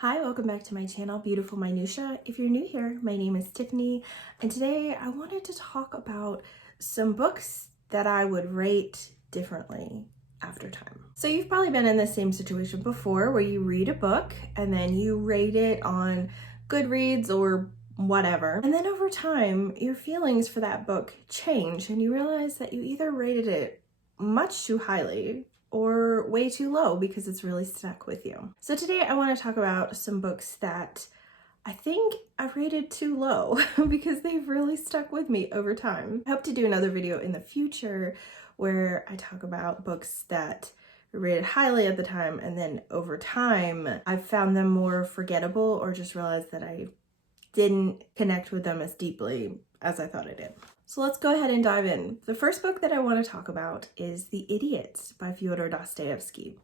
Hi, welcome back to my channel, Beautiful Minutia. If you're new here, my name is Tiffany, and today I wanted to talk about some books that I would rate differently after time. So you've probably been in the same situation before where you read a book and then you rate it on Goodreads or whatever. And then over time, your feelings for that book change and you realize that you either rated it much too highly or way too low because it's really stuck with you. So today I want to talk about some books that I think I rated too low because they've really stuck with me over time. I hope to do another video in the future where I talk about books that were rated highly at the time and then over time I've found them more forgettable or just realized that I didn't connect with them as deeply as I thought I did. So let's go ahead and dive in. The first book that I want to talk about is The Idiot by Fyodor Dostoevsky.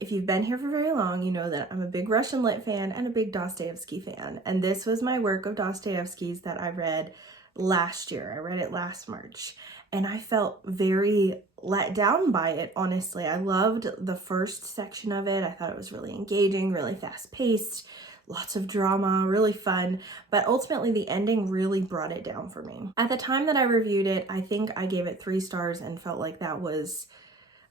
If you've been here for very long, you know that I'm a big Russian lit fan and a big Dostoevsky fan. And this was my work of Dostoevsky's that I read last year. I read it last March. And I felt very let down by it, honestly. I loved the first section of it. I thought it was really engaging, really fast-paced, lots of drama, really fun, but ultimately the ending really brought it down for me. At the time that I reviewed it, I think I gave it 3 stars and felt like that was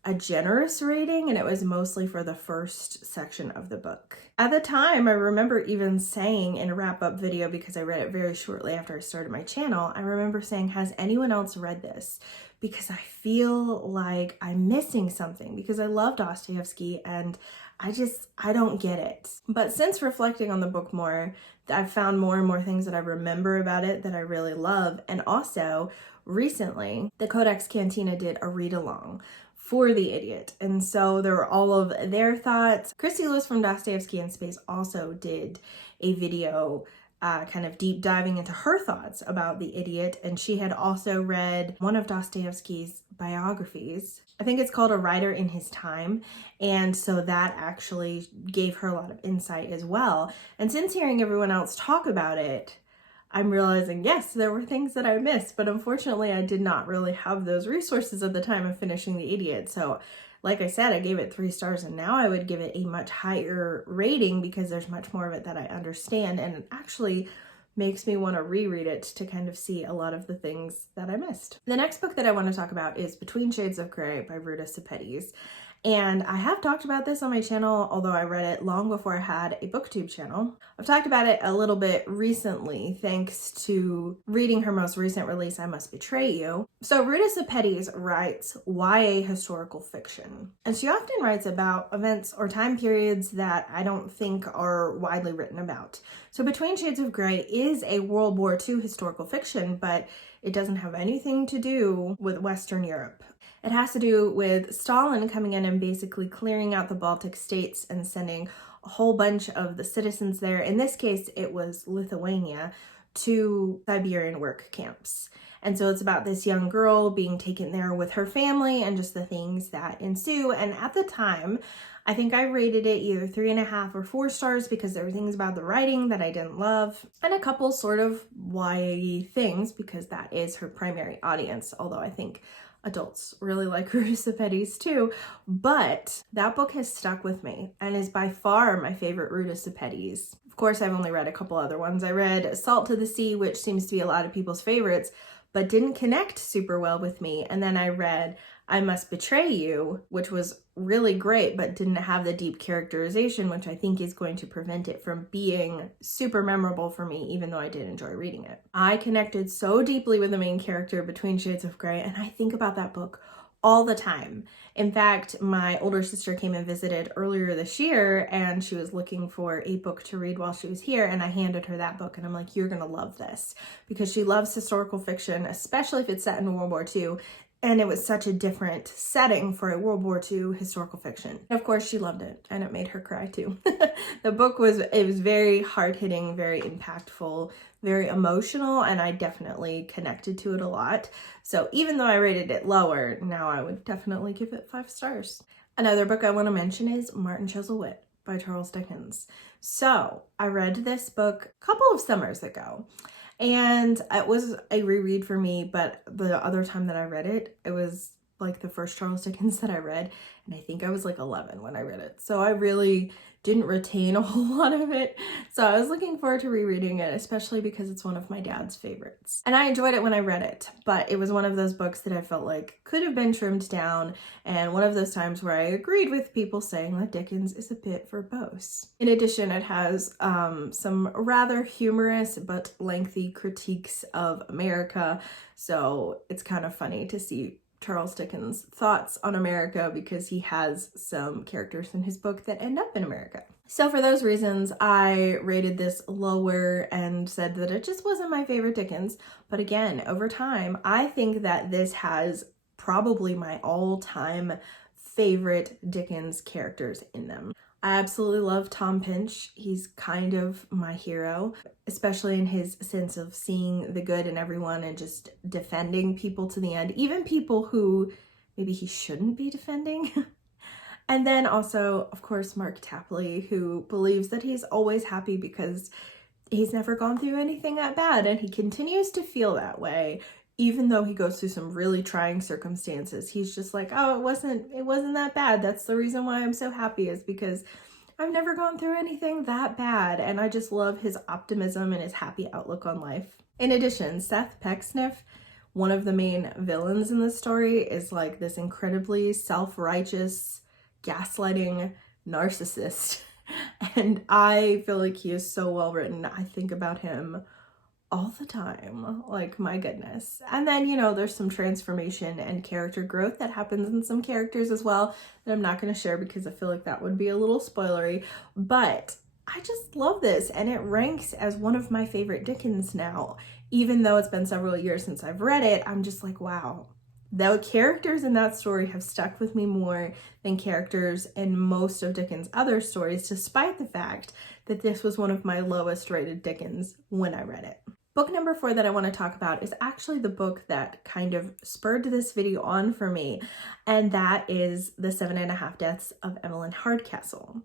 a generous rating, and it was mostly for the first section of the book. At the time, I remember even saying in a wrap-up video, because I read it very shortly after I started my channel, I remember saying, has anyone else read this? Because I feel like I'm missing something, because I love Dostoevsky and I don't get it. But since reflecting on the book more, I've found more and more things that I remember about it that I really love. And also, recently, the Codex Cantina did a read-along for The Idiot. And so there were all of their thoughts. Christy Lewis from Dostoevsky in Space also did a video kind of deep diving into her thoughts about The Idiot. And she had also read one of Dostoevsky's biographies. I think it's called A Writer in His Time. And so that actually gave her a lot of insight as well. And since hearing everyone else talk about it, I'm realizing, yes, there were things that I missed, but unfortunately I did not really have those resources at the time of finishing The Idiot. So like I said, I gave it 3 stars and now I would give it a much higher rating because there's much more of it that I understand, and it actually makes me want to reread it to kind of see a lot of the things that I missed. The next book that I want to talk about is Between Shades of Grey by Ruta Sepetys. And I have talked about this on my channel, although I read it long before I had a booktube channel. I've talked about it a little bit recently, thanks to reading her most recent release, I Must Betray You. So Ruta Sepetys writes YA historical fiction, and she often writes about events or time periods that I don't think are widely written about. So Between Shades of Grey is a World War II historical fiction, but it doesn't have anything to do with Western Europe. It has to do with Stalin coming in and basically clearing out the Baltic states and sending a whole bunch of the citizens there, in this case it was Lithuania, to Siberian work camps. And so it's about this young girl being taken there with her family and just the things that ensue. And at the time, I think I rated it either 3.5 or 4 stars because there were things about the writing that I didn't love, and a couple sort of YA things because that is her primary audience, although I think adults really like Ruta Sepetys too. But that book has stuck with me and is by far my favorite Ruta Sepetys. Of course, I've only read a couple other ones. I read Salt to the Sea, which seems to be a lot of people's favorites, but didn't connect super well with me. And then I read I Must Betray You, which was really great, but didn't have the deep characterization, which I think is going to prevent it from being super memorable for me, even though I did enjoy reading it. I connected so deeply with the main character Between Shades of Grey, and I think about that book all the time. In fact, my older sister came and visited earlier this year, and she was looking for a book to read while she was here, and I handed her that book, and I'm like, you're gonna love this, because she loves historical fiction, especially if it's set in World War II. And it was such a different setting for a World War II historical fiction. Of course, she loved it, and it made her cry too. The book was very hard-hitting, very impactful, very emotional, and I definitely connected to it a lot. So even though I rated it lower, now I would definitely give it 5 stars. Another book I want to mention is Martin Chisel Wit by Charles Dickens. So I read this book a couple of summers ago. And it was a reread for me, but the other time that I read it, it was like the first Charles Dickens that I read, and I think I was like 11 when I read it. So I really didn't retain a whole lot of it. So I was looking forward to rereading it, especially because it's one of my dad's favorites. And I enjoyed it when I read it, but it was one of those books that I felt like could have been trimmed down, and one of those times where I agreed with people saying that Dickens is a bit verbose. In addition, it has some rather humorous but lengthy critiques of America, so it's kind of funny to see Charles Dickens' thoughts on America because he has some characters in his book that end up in America. So for those reasons, I rated this lower and said that it just wasn't my favorite Dickens. But again, over time, I think that this has probably my all-time favorite Dickens characters in them. I absolutely love Tom Pinch. He's kind of my hero, especially in his sense of seeing the good in everyone and just defending people to the end, even people who maybe he shouldn't be defending. And then also, of course, Mark Tapley, who believes that he's always happy because he's never gone through anything that bad, and he continues to feel that way. Even though he goes through some really trying circumstances, he's just like, oh, it wasn't that bad. That's the reason why I'm so happy, is because I've never gone through anything that bad. And I just love his optimism and his happy outlook on life. In addition, Seth Pecksniff, one of the main villains in the story, is like this incredibly self-righteous, gaslighting narcissist. And I feel like he is so well written. I think about him all the time, like, my goodness. And then, you know, there's some transformation and character growth that happens in some characters as well that I'm not going to share because I feel like that would be a little spoilery, but I just love this, and it ranks as one of my favorite Dickens now. Even though it's been several years since I've read it, I'm just like, wow, the characters in that story have stuck with me more than characters in most of Dickens' other stories, despite the fact that this was one of my lowest rated Dickens when I read it. Book number 4 that I want to talk about is actually the book that kind of spurred this video on for me, and that is The 7.5 Deaths of Evelyn Hardcastle.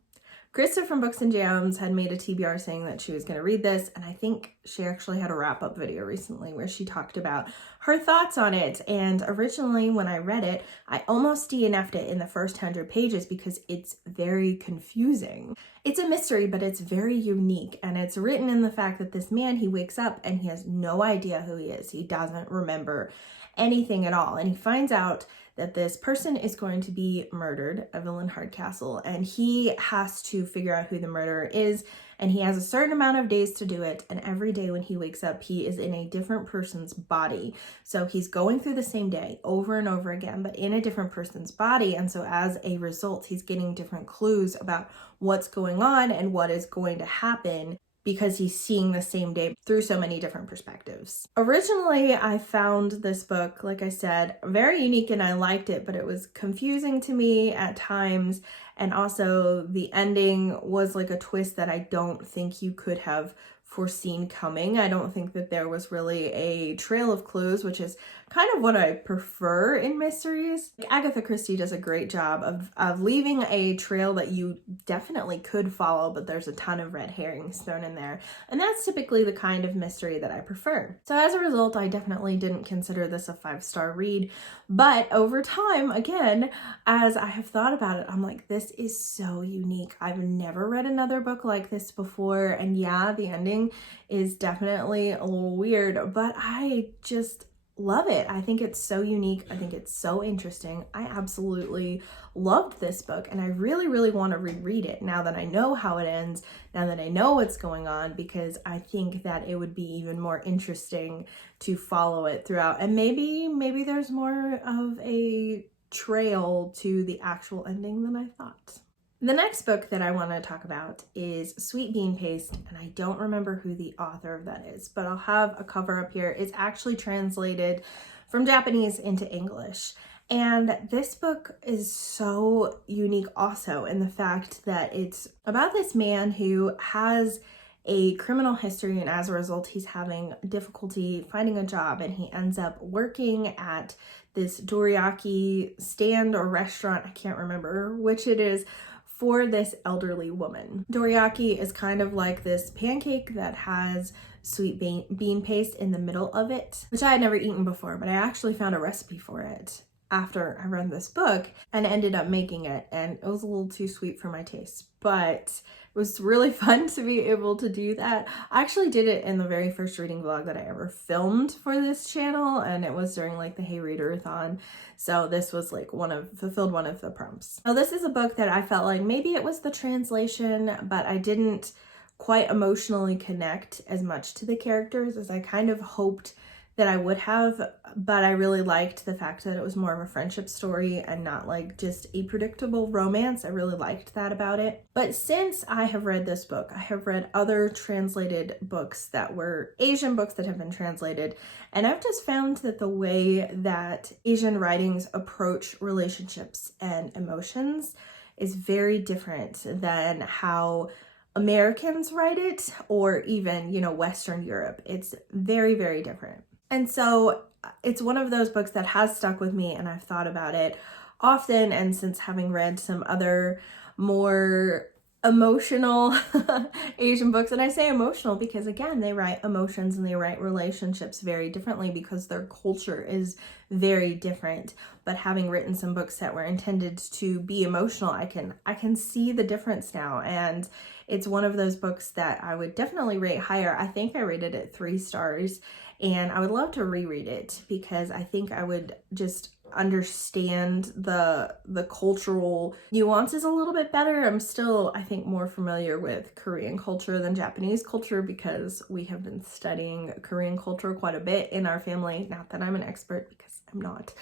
Krista from Books and Jams had made a TBR saying that she was going to read this, and I think she actually had a wrap-up video recently where she talked about her thoughts on it. And originally when I read it, I almost DNF'd it in the first 100 pages because it's very confusing. It's a mystery, but it's very unique, and it's written in the fact that this man, he wakes up and he has no idea who he is. He doesn't remember anything at all, and he finds out that this person is going to be murdered, Evelyn Hardcastle, and he has to figure out who the murderer is, and he has a certain amount of days to do it, and every day when he wakes up, he is in a different person's body. So he's going through the same day over and over again, but in a different person's body, and so as a result, he's getting different clues about what's going on and what is going to happen, because he's seeing the same day through so many different perspectives. Originally, I found this book, like I said, very unique, and I liked it, but it was confusing to me at times, and also the ending was like a twist that I don't think you could have foreseen coming. I don't think that there was really a trail of clues, which is kind of what I prefer in mysteries. Agatha Christie does a great job of leaving a trail that you definitely could follow, but there's a ton of red herrings thrown in there. And that's typically the kind of mystery that I prefer. So as a result, I definitely didn't consider this a 5-star read. But over time, again, as I have thought about it, I'm like, this is so unique. I've never read another book like this before. And yeah, the ending is definitely a little weird, but I just love it. I think it's so unique. I think it's so interesting. I absolutely loved this book, and I really, really want to reread it now that I know how it ends, now that I know what's going on, because I think that it would be even more interesting to follow it throughout. And maybe there's more of a trail to the actual ending than I thought. The next book that I want to talk about is Sweet Bean Paste, and I don't remember who the author of that is, but I'll have a cover up here. It's actually translated from Japanese into English. And this book is so unique also in the fact that it's about this man who has a criminal history, and as a result, he's having difficulty finding a job, and he ends up working at this dorayaki stand or restaurant, I can't remember which it is, for this elderly woman. Dorayaki is kind of like this pancake that has sweet bean paste in the middle of it, which I had never eaten before, but I actually found a recipe for it. after I read this book and ended up making it, and it was a little too sweet for my taste, but it was really fun to be able to do that. I actually did it in the very first reading vlog that I ever filmed for this channel, and it was during like the Hey Reader-a-thon. So this was like fulfilled one of the prompts. Now this is a book that I felt like maybe it was the translation, but I didn't quite emotionally connect as much to the characters as I kind of hoped that I would have, but I really liked the fact that it was more of a friendship story and not like just a predictable romance. I really liked that about it. But since I have read this book, I have read other translated books that were Asian books that have been translated, and I've just found that the way that Asian writings approach relationships and emotions is very different than how Americans write it, or even, Western Europe. It's very, very different. And so it's one of those books that has stuck with me, and I've thought about it often. And since having read some other more emotional Asian books, and I say emotional because again, they write emotions and they write relationships very differently because their culture is very different. But having written some books that were intended to be emotional, I can see the difference now. And it's one of those books that I would definitely rate higher. I think I rated it 3 stars, and I would love to reread it because I think I would just understand the cultural nuances a little bit better. I'm still, I think, more familiar with Korean culture than Japanese culture because we have been studying Korean culture quite a bit in our family. Not that I'm an expert, because I'm not,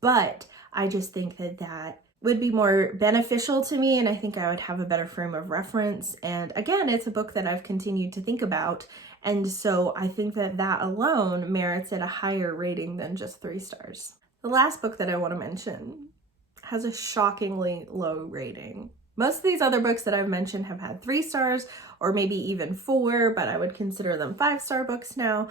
but I just think that would be more beneficial to me, and I think I would have a better frame of reference. And again, it's a book that I've continued to think about, and so I think that alone merits it a higher rating than just 3 stars. The last book that I want to mention has a shockingly low rating. Most of these other books that I've mentioned have had 3 stars or maybe even 4, but I would consider them 5-star books now.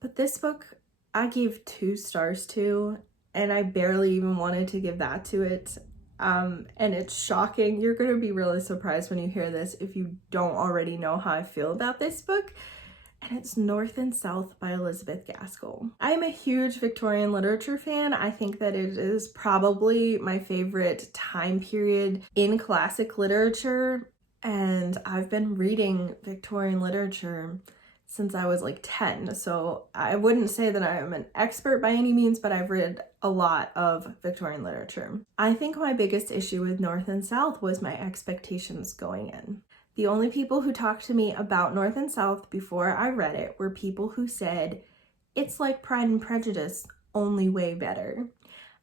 But this book I gave 2 stars to, and I barely even wanted to give that to it. And it's shocking. You're going to be really surprised when you hear this if you don't already know how I feel about this book. And it's North and South by Elizabeth Gaskell. I am a huge Victorian literature fan. I think that it is probably my favorite time period in classic literature. And I've been reading Victorian literature since I was like 10. So I wouldn't say that I am an expert by any means, but I've read a lot of Victorian literature. I think my biggest issue with North and South was my expectations going in. The only people who talked to me about North and South before I read it were people who said, it's like Pride and Prejudice, only way better.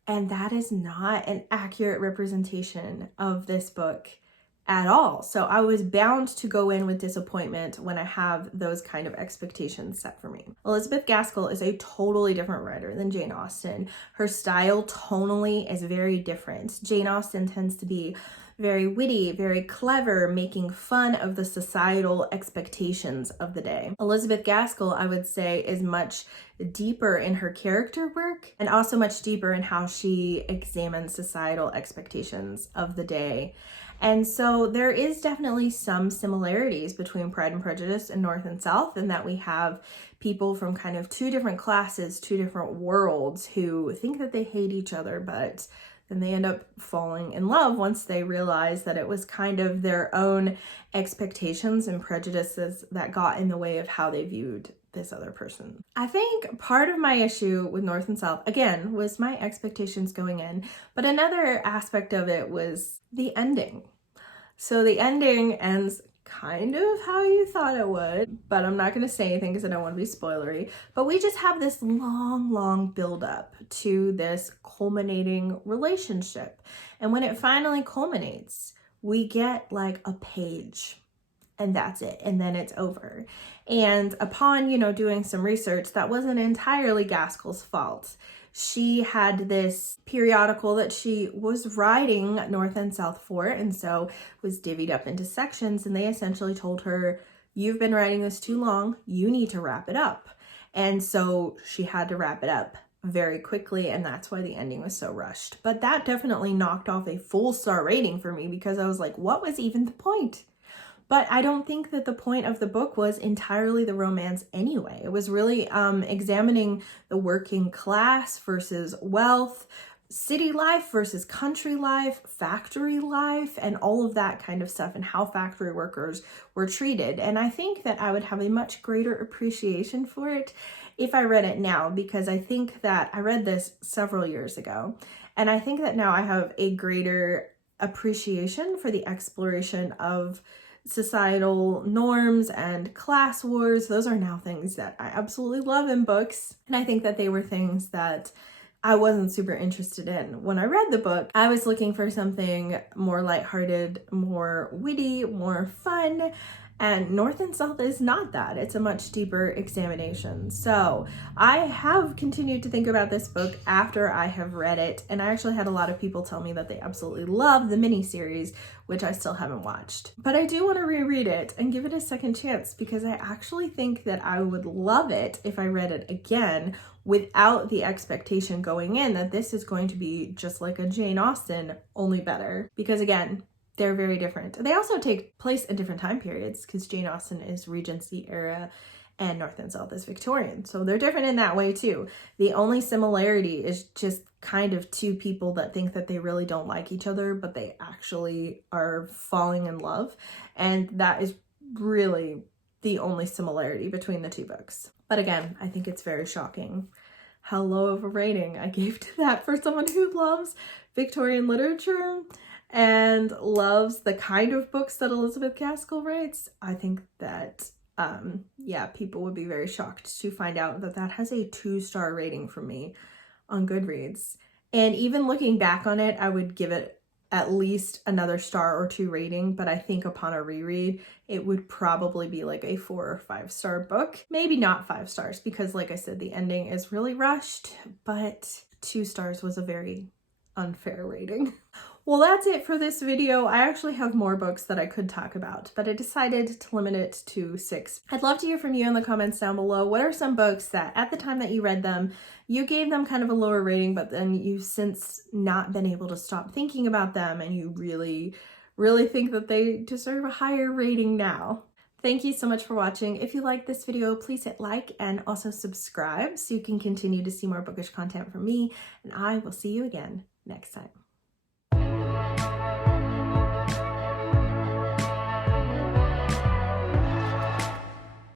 And that is not an accurate representation of this book at all. So I was bound to go in with disappointment when I have those kind of expectations set for me. Elizabeth Gaskell is a totally different writer than Jane Austen. Her style tonally is very different. Jane Austen tends to be very witty, very clever, making fun of the societal expectations of the day. Elizabeth Gaskell, I would say, is much deeper in her character work and also much deeper in how she examines societal expectations of the day. And so there is definitely some similarities between Pride and Prejudice and North and South, in that we have people from kind of 2 different classes, 2 different worlds, who think that they hate each other, but then they end up falling in love once they realize that it was kind of their own expectations and prejudices that got in the way of how they viewed this other person. I think part of my issue with North and South, again, was my expectations going in, but another aspect of it was the ending. So the ending ends kind of how you thought it would, but I'm not going to say anything because I don't want to be spoilery, but we just have this long build up to this culminating relationship. And when it finally culminates, we get like a page, and that's it. And then it's over. And upon, doing some research, that wasn't entirely Gaskell's fault. She had this periodical that she was writing North and South for, and so was divvied up into sections, and they essentially told her, you've been writing this too long, you need to wrap it up. And so she had to wrap it up very quickly, and that's why the ending was so rushed. But that definitely knocked off a full star rating for me, because I was like, what was even the point? But I don't think that the point of the book was entirely the romance anyway. It was really examining the working class versus wealth city life versus country life, factory life, and all of that kind of stuff, and how factory workers were treated. And I think that I would have a much greater appreciation for it if I read it now, because I think that I read this several years ago, and I think that now I have a greater appreciation for the exploration of societal norms and class wars. Those are now things that I absolutely love in books, and I think that they were things that I wasn't super interested in. When I read the book, I was looking for something more lighthearted, more witty, more fun, and North and South is not that. It's a much deeper examination. So I have continued to think about this book after I have read it, and I actually had a lot of people tell me that they absolutely love the miniseries, which I still haven't watched. But I do want to reread it and give it a second chance, because I actually think that I would love it if I read it again without the expectation going in that this is going to be just like a Jane Austen, only better. Because again, they're very different. They also take place in different time periods, because Jane Austen is Regency era and North and South is Victorian. So they're different in that way too. The only similarity is just kind of two people that think that they really don't like each other, but they actually are falling in love. And that is really the only similarity between the two books. But again, I think it's very shocking how low of a rating I gave to that for someone who loves Victorian literature and loves the kind of books that Elizabeth Gaskell writes. I think that, yeah, people would be very shocked to find out that that has a 2-star rating from me on Goodreads. And even looking back on it, I would give it at least another star or 2 rating, but I think upon a reread, it would probably be like a 4 or 5-star book. Maybe not 5 stars, because like I said, the ending is really rushed, but 2 stars was a very unfair rating. Well, that's it for this video. I actually have more books that I could talk about, but I decided to limit it to 6. I'd love to hear from you in the comments down below. What are some books that at the time that you read them, you gave them kind of a lower rating, but then you've since not been able to stop thinking about them and you really, really think that they deserve a higher rating now? Thank you so much for watching. If you like this video, please hit like and also subscribe so you can continue to see more bookish content from me, and I will see you again next time.